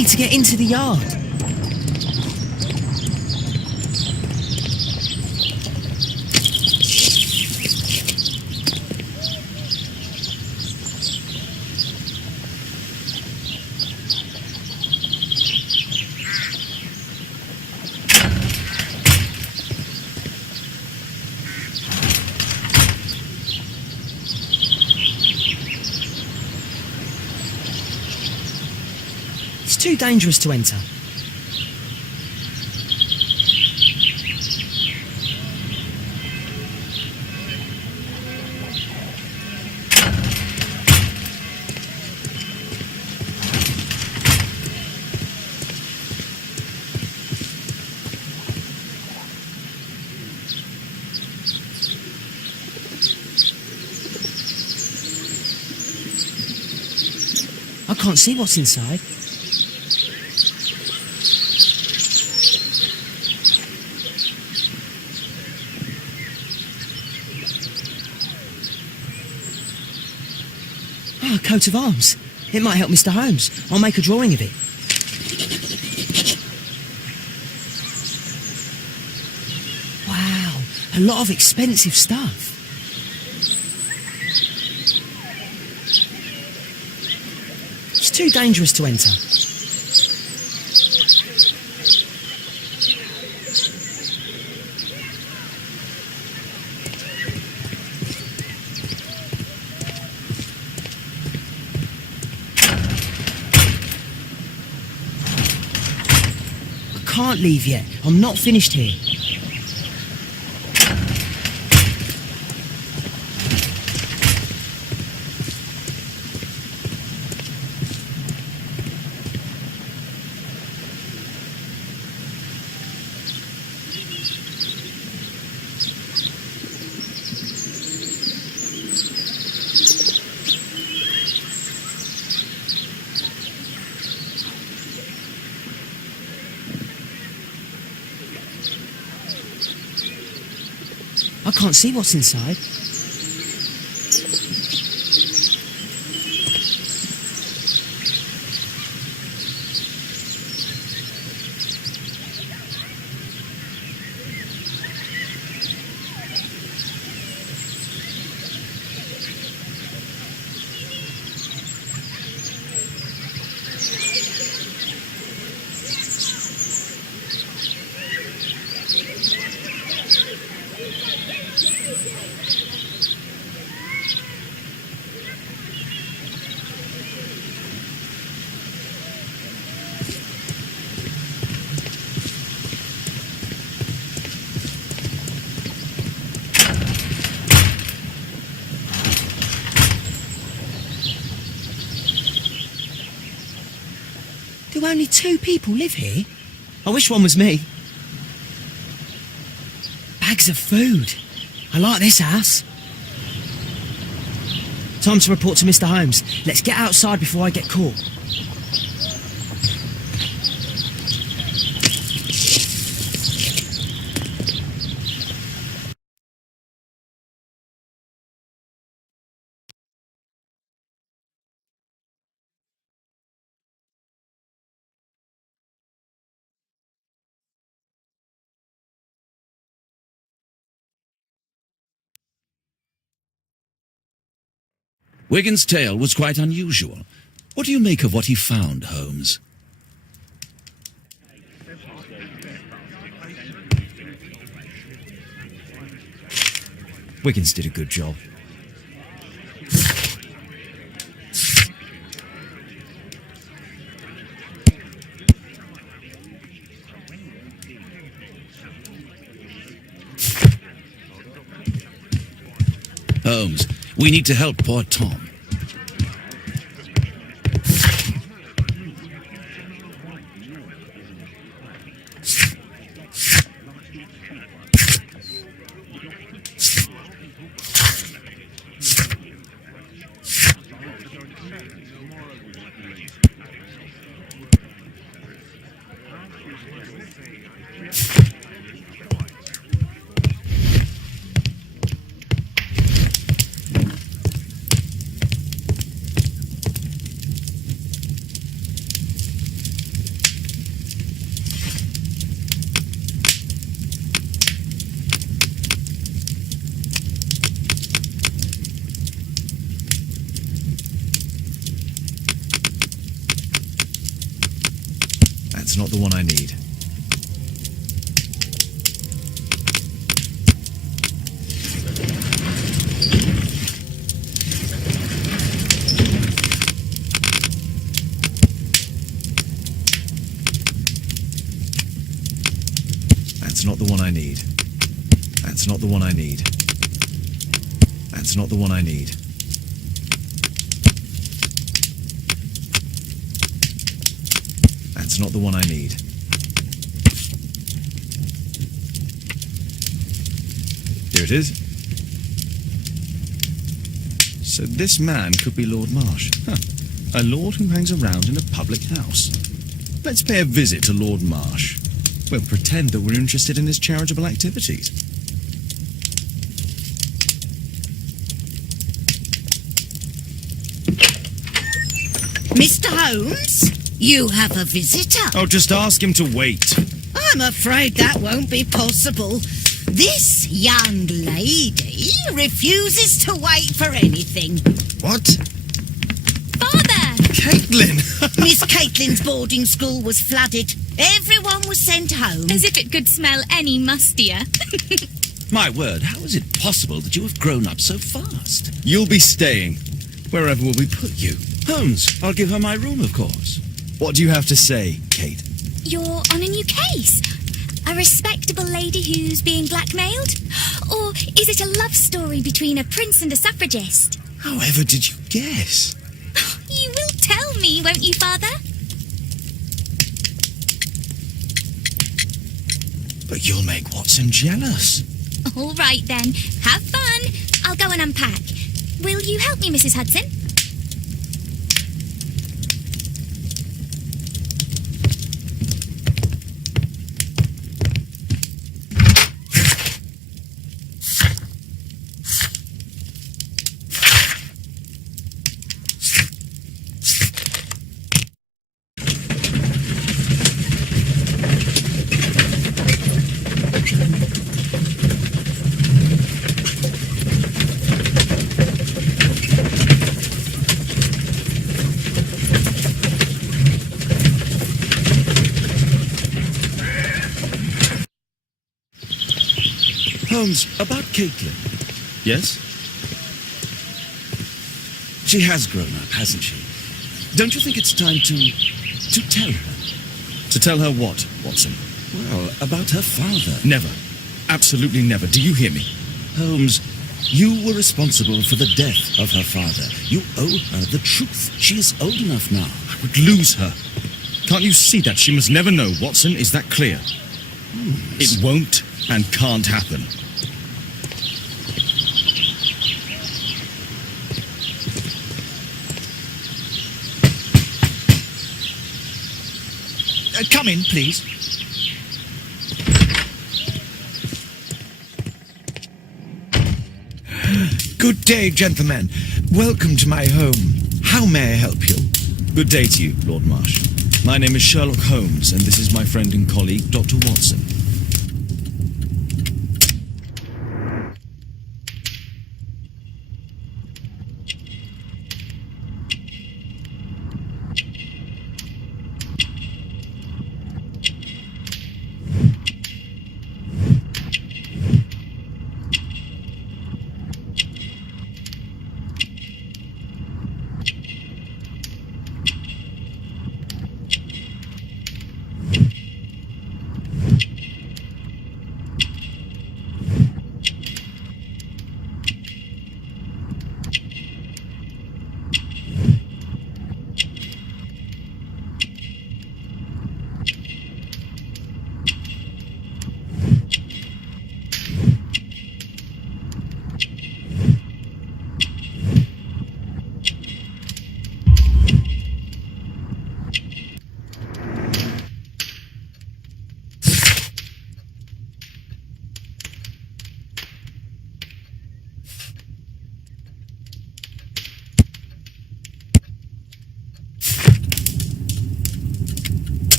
need to get into the yard. It's too dangerous to enter. I can't see what's inside. Oh, a coat of arms. It might help Mr. Holmes. I'll make a drawing of it. Wow, a lot of expensive stuff. It's too dangerous to enter. I can't leave yet. I'm not finished here. I can't see what's inside. Do only 2 people live here? I wish one was me. Bags of food. I like this house. Time to report to Mr. Holmes. Let's get outside before I get caught. Wigan's tale was quite unusual. What do you make of what he found, Holmes? Wiggins did a good job. Holmes, we need to help poor Tom. not the one I need. That's not the one I need. That's not the one I need. That's not the one I need. That's not the one I need. Here it is. So this man could be Lord Marsh. Huh. A lord who hangs around in a public house. Let's pay a visit to Lord Marsh. We'll pretend that we're interested in his charitable activities. Mr. Holmes, you have a visitor. Oh, just ask him to wait. I'm afraid that won't be possible. This young lady refuses to wait for anything. What? Father! Caitlin! Miss Caitlin's boarding school was flooded. Everyone was sent home. As if it could smell any mustier. My word, how is it possible that you have grown up so fast? You'll be staying. Wherever will we put you? Holmes, I'll give her my room, of course. What do you have to say, Kate? You're on a new case. A respectable lady who's being blackmailed? Or is it a love story between a prince and a suffragist? However did you guess? You will tell me, won't you, Father? But you'll make Watson jealous. All right, then. Have fun. I'll go and unpack. Will you help me, Mrs. Hudson? Holmes, about Caitlin. Yes? She has grown up, hasn't she? Don't you think it's time to tell her? To tell her what, Watson? Well, about her father. Never. Absolutely never. Do you hear me? Holmes, you were responsible for the death of her father. You owe her the truth. She is old enough now. I would lose her. Can't you see that? She must never know, Watson. Is that clear? It won't and can't happen. Come in, please. Good day, gentlemen. Welcome to my home. How may I help you? Good day to you, Lord Marsh. My name is Sherlock Holmes, and this is my friend and colleague, Dr. Watson.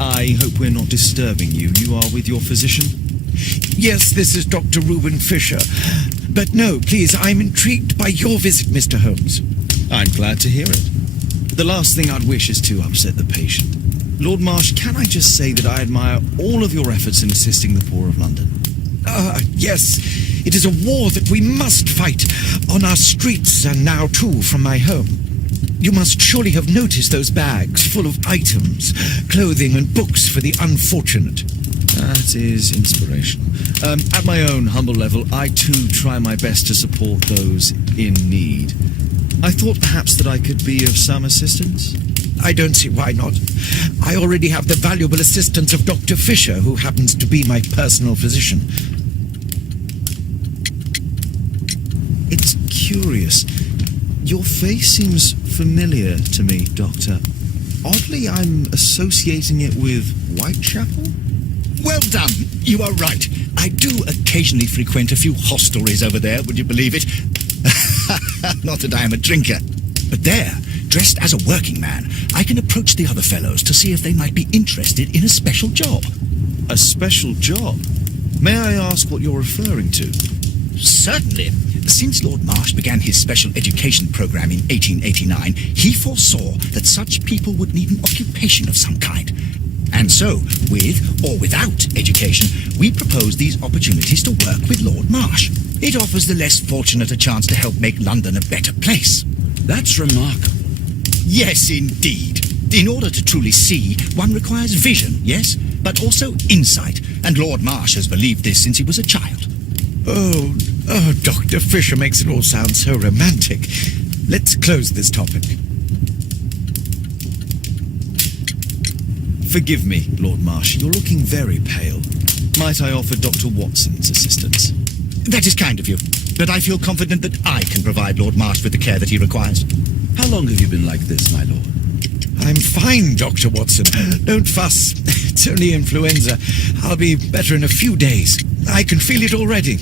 I hope we're not disturbing you. You are with your physician? Yes, this is Dr. Reuben Fisher. But no, please, I'm intrigued by your visit, Mr. Holmes. I'm glad to hear it. The last thing I'd wish is to upset the patient. Lord Marsh, can I just say that I admire all of your efforts in assisting the poor of London? Yes, it is a war that we must fight on our streets and now too from my home. You must surely have noticed those bags full of items, clothing and books for the unfortunate. That is inspirational. At my own humble level, I too try my best to support those in need. I thought perhaps that I could be of some assistance. I don't see why not. I already have the valuable assistance of Dr. Fisher, who happens to be my personal physician. It's curious. Your face seems familiar to me, Doctor. Oddly, I'm associating it with Whitechapel? Well done. You are right. I do occasionally frequent a few hostelries over there, would you believe it? Not that I am a drinker. But there, dressed as a working man, I can approach the other fellows to see if they might be interested in a special job. A special job? May I ask what you're referring to? Certainly. Since Lord Marsh began his special education program in 1889, he foresaw that such people would need an occupation of some kind. And so, with or without education, we propose these opportunities to work with Lord Marsh. It offers the less fortunate a chance to help make London a better place. That's remarkable. Yes, indeed. In order to truly see, one requires vision, yes, but also insight. And Lord Marsh has believed this since he was a child. Oh, Dr. Fisher makes it all sound so romantic. Let's close this topic. Forgive me, Lord Marsh. You're looking very pale. Might I offer Dr. Watson's assistance? That is kind of you, but I feel confident that I can provide Lord Marsh with the care that he requires. How long have you been like this, my lord? I'm fine, Dr. Watson. Don't fuss. It's only influenza. I'll be better in a few days. I can feel it already.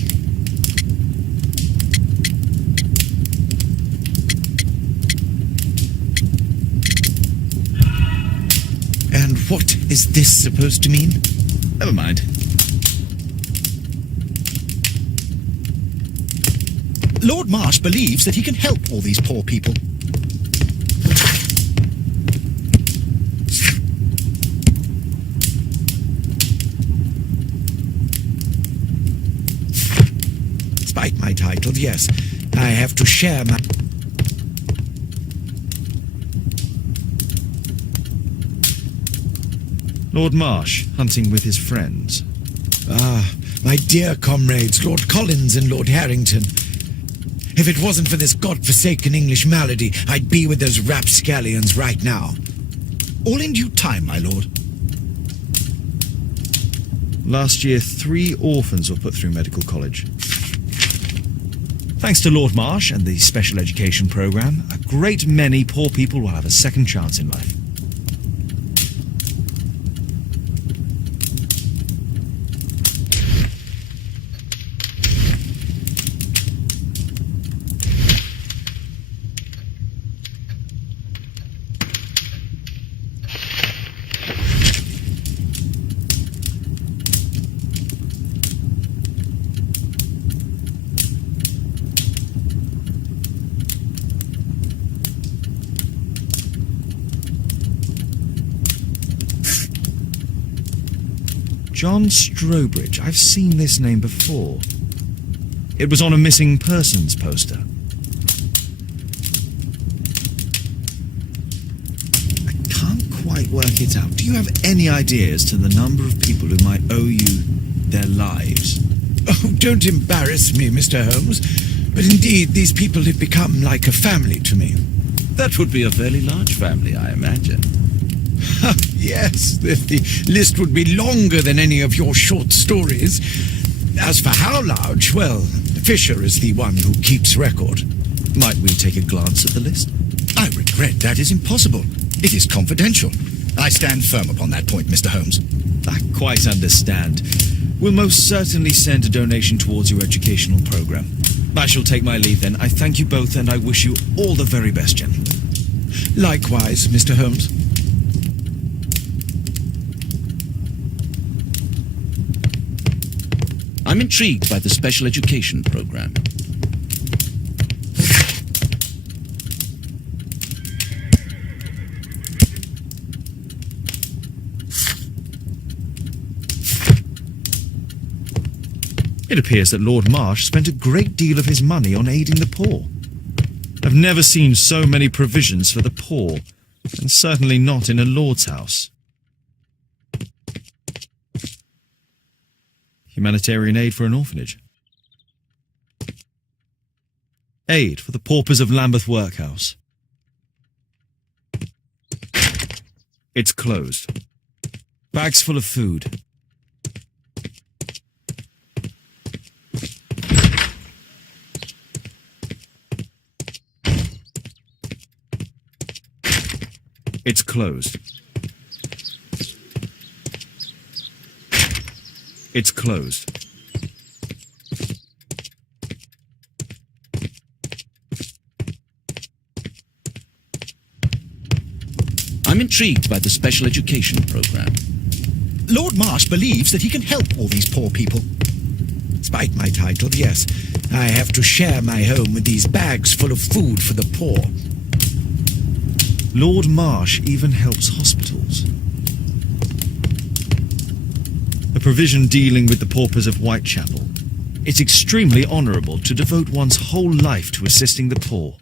And what is this supposed to mean? Never mind. Lord Marsh believes that he can help all these poor people. Despite my title, yes, I have to share my... Lord Marsh, hunting with his friends. Ah, my dear comrades, Lord Collins and Lord Harrington. If it wasn't for this godforsaken English malady, I'd be with those rapscallions right now. All in due time, my lord. Last year, 3 orphans were put through medical college. Thanks to Lord Marsh and the special education program, a great many poor people will have a second chance in life. John Strobridge. I've seen this name before. It was on a missing persons poster. I can't quite work it out. Do you have any idea as to the number of people who might owe you their lives? Oh, don't embarrass me, Mr. Holmes. But indeed, these people have become like a family to me. That would be a fairly large family, I imagine. Yes, the list would be longer than any of your short stories. As for how large, well, Fisher is the one who keeps record. Might we take a glance at the list? I regret that is impossible. It is confidential. I stand firm upon that point, Mr. Holmes. I quite understand. We'll most certainly send a donation towards your educational program. I shall take my leave then. I thank you both and I wish you all the very best, gentlemen. Likewise, Mr. Holmes. I'm intrigued by the special education program. It appears that Lord Marsh spent a great deal of his money on aiding the poor. I've never seen so many provisions for the poor, and certainly not in a lord's house. Humanitarian aid for an orphanage. Aid for the paupers of Lambeth Workhouse. It's closed. Bags full of food. It's closed. It's closed. I'm intrigued by the special education program. Lord Marsh believes that he can help all these poor people. Despite my title, yes, I have to share my home with these bags full of food for the poor. Lord Marsh even helps hospitals. A provision dealing with the paupers of Whitechapel. It's extremely honourable to devote one's whole life to assisting the poor.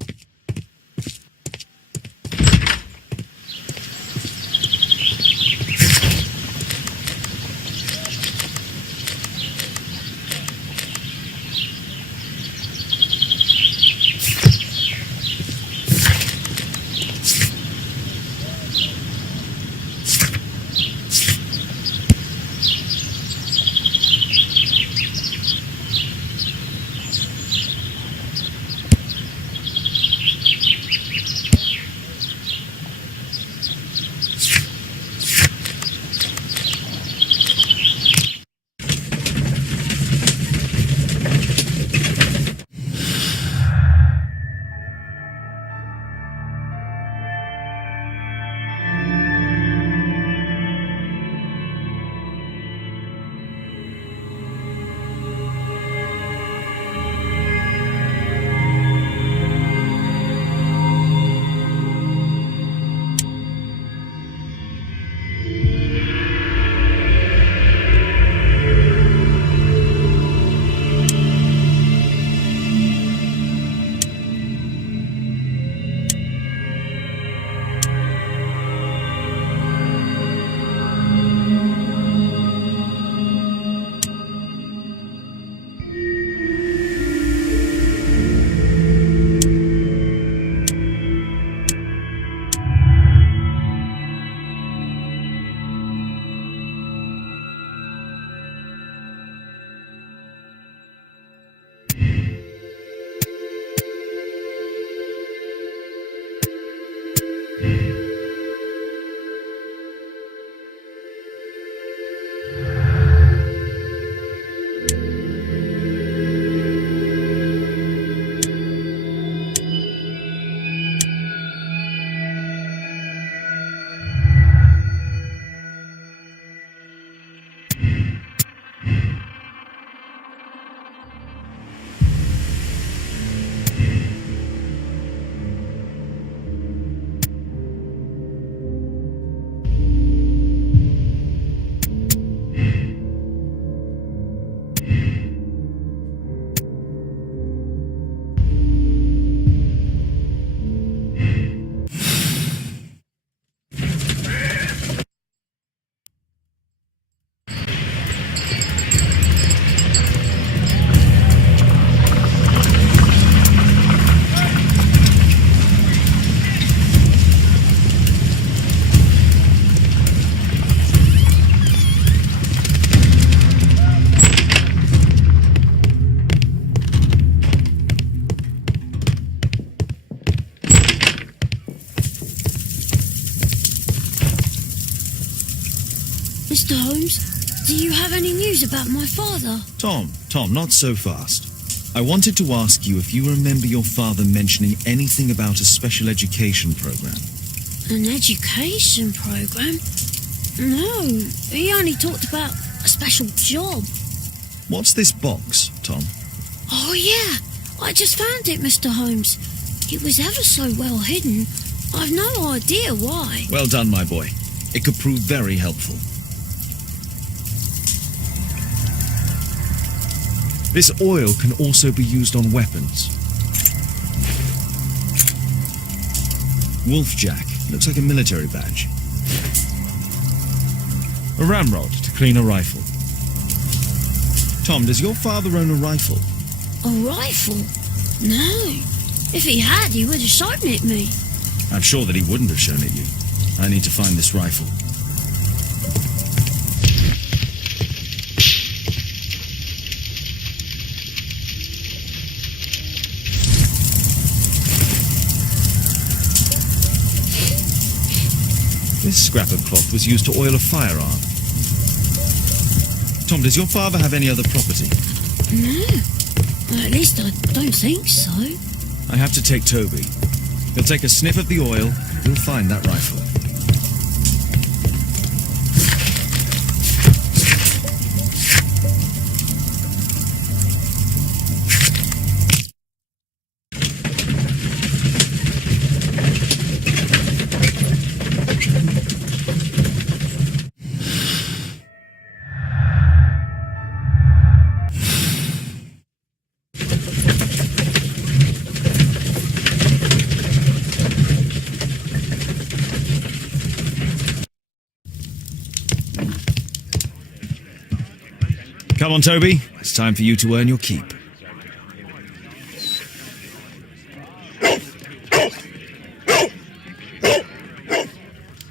Mr. Holmes, do you have any news about my father? Tom, not so fast. I wanted to ask you if you remember your father mentioning anything about a special education program. An education program? No, he only talked about a special job. What's this box, Tom? Oh, yeah. I just found it, Mr. Holmes. It was ever so well hidden. I've no idea why. Well done, my boy. It could prove very helpful. This oil can also be used on weapons. Wolfjack. Looks like a military badge. A ramrod to clean a rifle. Tom, does your father own a rifle? A rifle? No. If he had, he would have shown it me. I'm sure that he wouldn't have shown it you. I need to find this rifle. This scrap of cloth was used to oil a firearm. Tom, does your father have any other property? No. At least I don't think so. I have to take Toby. He'll take a sniff of the oil. He'll find that rifle. Come on, Toby. It's time for you to earn your keep.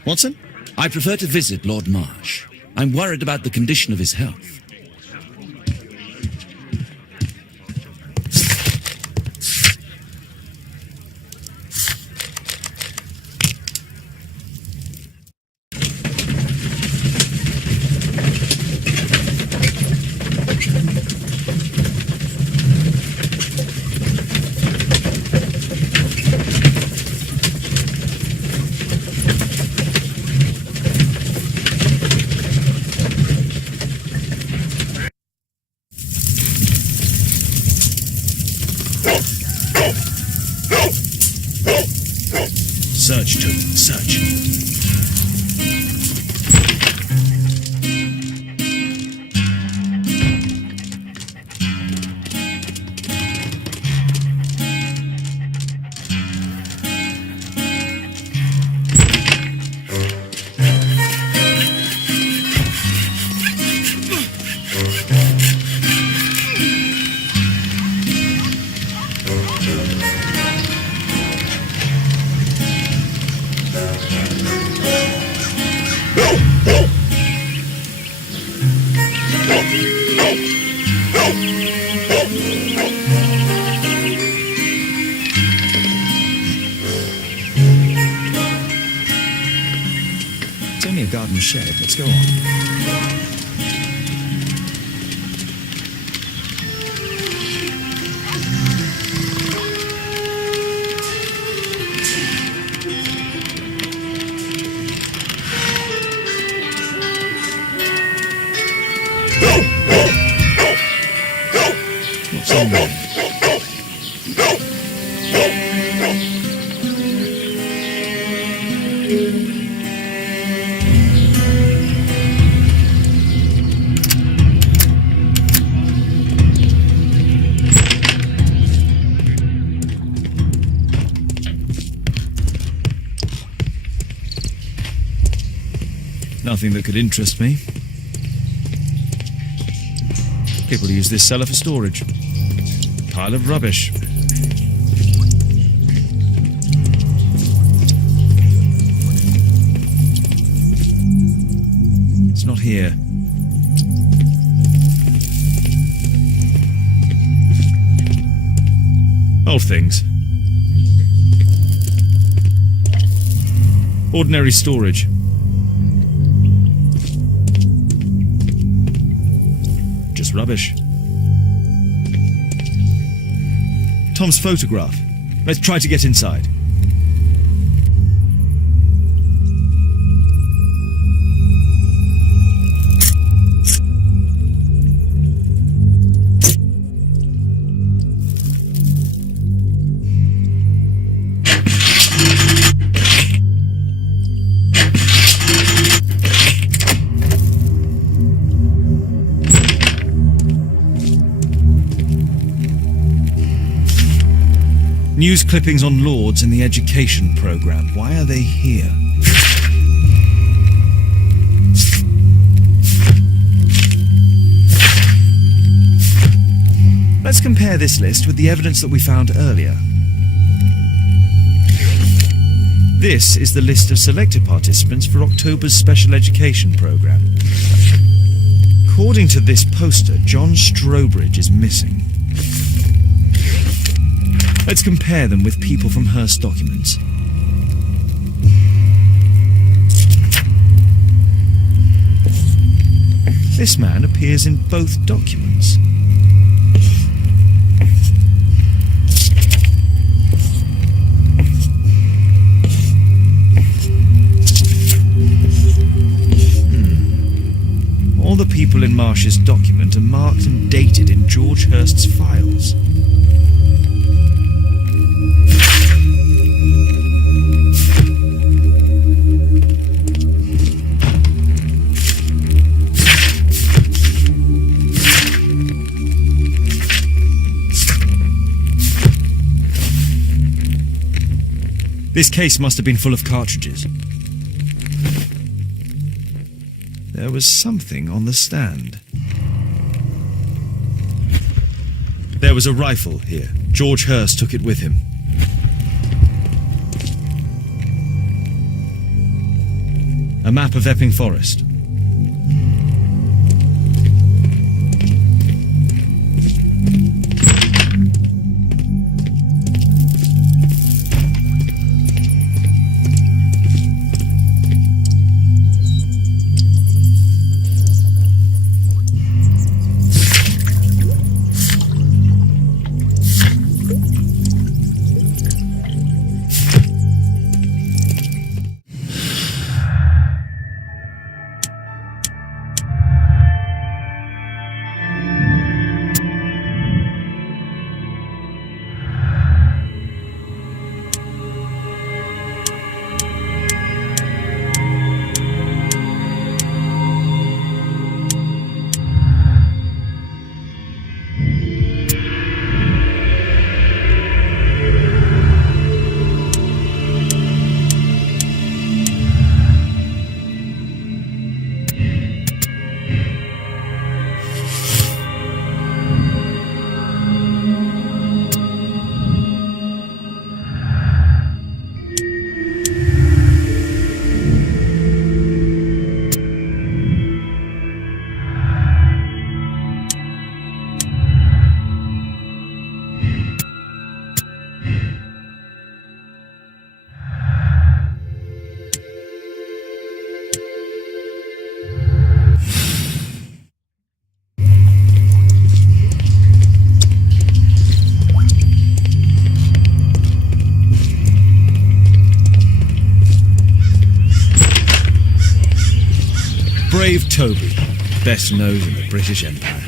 Watson? I prefer to visit Lord Marsh. I'm worried about the condition of his health. Search, Toby, search. It's only a garden shed. Let's go on. What's on there? Nothing that could interest me. People use this cellar for storage. Pile of rubbish. It's not here. Old things. Ordinary storage. Just rubbish. Tom's photograph. Let's try to get inside. News clippings on lords in the education program. Why are they here? Let's compare this list with the evidence that we found earlier. This is the list of selected participants for October's special education program. According to this poster, John Strobridge is missing. Let's compare them with people from Hearst documents. This man appears in both documents. All the people in Marsh's document are marked and dated in George Hearst's files. This case must have been full of cartridges. There was something on the stand. There was a rifle here. George Hearst took it with him. A map of Epping Forest. Brave Toby, best nose in the British Empire.